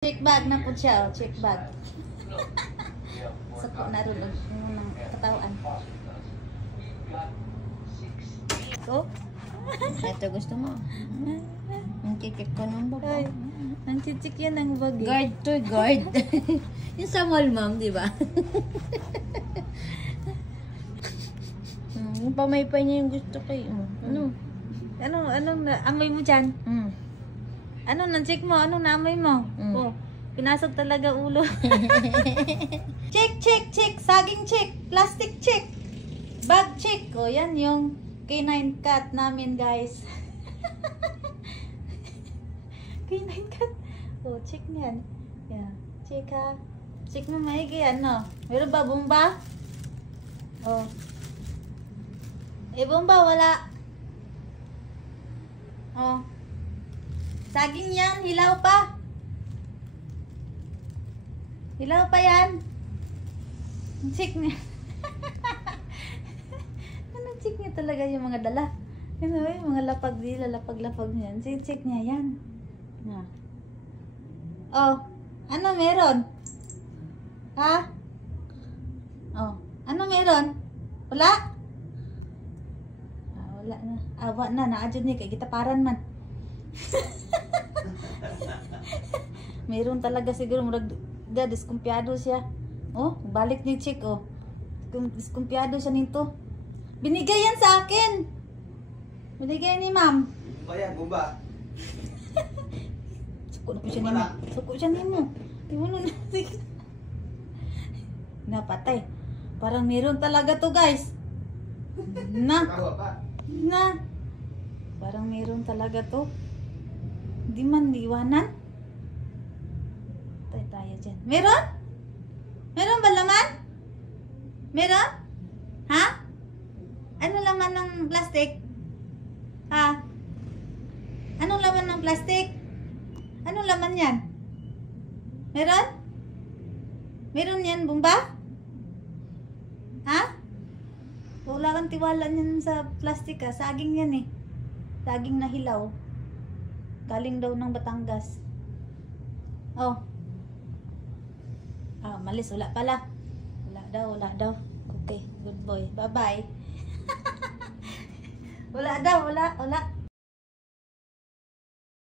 Check bag na po siya, oh. Check bag. Sako na rin ng katawan. So? Ito gusto mo. Ang kikip ko ng baba. Ang chichik yan ang bag. Guard to guard. Yung sa mall, ma'am, di ba? Yung pamaypay niya yung gusto ko. Ano? Anong amoy mo dyan? Ano nang check mo? Anong naamoy mo? Oh, pinasok talaga ulo. Check, check, check. Saging check. Plastic check. Bag check. O, yan yung K9 cat namin, guys. K9 cat. O, check niyan. Yeah. Check ha. Check mo maigi, ano? Meron ba bomba? O. Bomba, wala. O. Saging yan, hilaw pa. Hilaw pa yan. Check niya. Anong check niya talaga yung mga dala? Ano yung mga lapag dila, lapag-lapag niyan. Check niya yan. Oh, ano meron? Ha? Oh, ano meron? Wala? Wala na. Awa na, naadyo niya kay gitaparan man. Meron talaga siguro murag diskumpiyado siya. Oh, balik ni chick oh. Diskumpiyado siya nito. Binigay yan sa akin. Binigay ni ma'am. Ba yan, bomba. Suko na po siya nimo. Suko siya nimo. Timuno na. Napatay. Parang meron talaga to, guys. Na. Na. Parang meron talaga to. Hindi man liwanan. Tayo dyan. Meron? Meron ba laman? Meron? Ha? Ano laman ng plastic? Ha? Anong laman ng plastic? Anong laman yan? Meron? Meron yan, bomba? Ha? Wala kang tiwala niyan sa plastic ha. Saging yan eh. Saging na hilaw. Galing daw ng Batangas. Oh. Ah, malis. Wala pala. Wala daw, wala daw. Okay, good boy. Bye-bye. Wala daw, wala, wala.